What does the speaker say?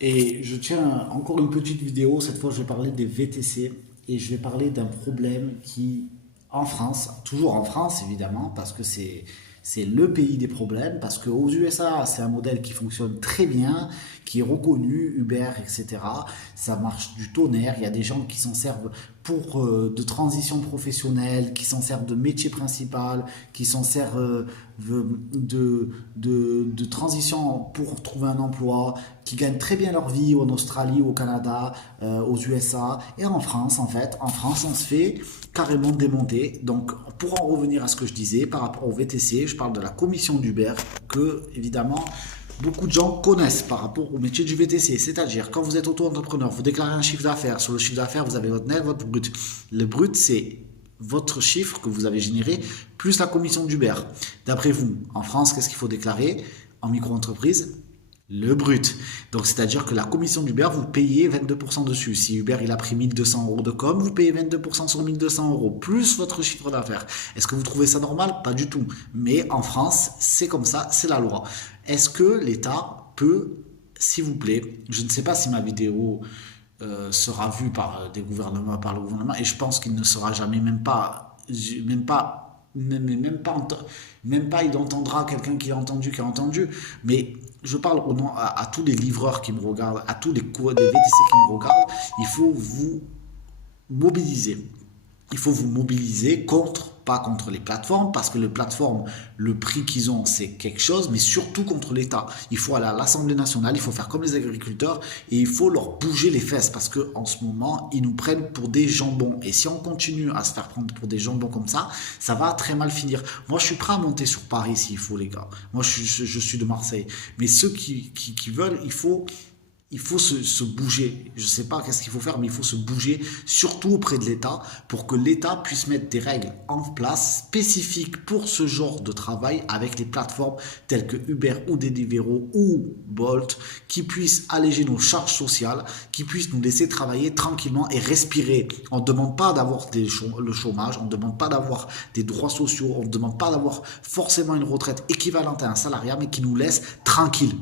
Et je tiens encore une petite vidéo. Cette fois, je vais parler des VTC et je vais parler d'un problème qui, en France, toujours en France évidemment, parce que c'est le pays des problèmes, parce qu'aux USA, c'est un modèle qui fonctionne très bien, qui est reconnu, Uber, etc. Ça marche du tonnerre. Il y a des gens qui s'en servent pour de transition professionnelle, qui s'en servent de métier principal, qui s'en servent de transition pour trouver un emploi, qui gagnent très bien leur vie en Australie, au Canada, aux USA et en France en fait. En France, on se fait carrément démonter. Donc, pour en revenir à ce que je disais par rapport au VTC, je parle de la commission d'Uber que, évidemment, beaucoup de gens connaissent par rapport au métier du VTC. C'est-à-dire, quand vous êtes auto-entrepreneur, vous déclarez un chiffre d'affaires. Sur le chiffre d'affaires, vous avez votre net, votre brut. Le brut, c'est votre chiffre que vous avez généré plus la commission d'Uber. D'après vous, en France, qu'est-ce qu'il faut déclarer en micro-entreprise? Le brut. Donc, c'est-à-dire que la commission d'Uber, vous payez 22% dessus. Si Uber, il a pris 1200 euros de com, vous payez 22% sur 1200 euros, plus votre chiffre d'affaires. Est-ce que vous trouvez ça normal? Pas du tout. Mais en France, c'est comme ça, c'est la loi. Est-ce que l'État peut, s'il vous plaît, je ne sais pas si ma vidéo sera vue par des gouvernements, par le gouvernement, et je pense qu'il ne sera jamais, même pas il entendra quelqu'un qui a entendu, mais je parle au nom à tous les livreurs qui me regardent, à tous les VTC qui me regardent, il faut vous mobiliser. Il faut vous mobiliser contre, pas contre les plateformes, parce que les plateformes, le prix qu'ils ont, c'est quelque chose, mais surtout contre l'État. Il faut aller à l'Assemblée nationale, il faut faire comme les agriculteurs, et il faut leur bouger les fesses, parce qu'en ce moment, ils nous prennent pour des jambons. Et si on continue à se faire prendre pour des jambons comme ça va très mal finir. Moi, je suis prêt à monter sur Paris s'il faut, les gars. Moi, je suis de Marseille. Mais ceux qui veulent, il faut se bouger. Je ne sais pas qu'est-ce qu'il faut faire, mais il faut se bouger, surtout auprès de l'État, pour que l'État puisse mettre des règles en place spécifiques pour ce genre de travail avec les plateformes telles que Uber ou Deliveroo ou Bolt, qui puissent alléger nos charges sociales, qui puissent nous laisser travailler tranquillement et respirer. On ne demande pas d'avoir le chômage, on ne demande pas d'avoir des droits sociaux, on ne demande pas d'avoir forcément une retraite équivalente à un salariat, mais qui nous laisse tranquille.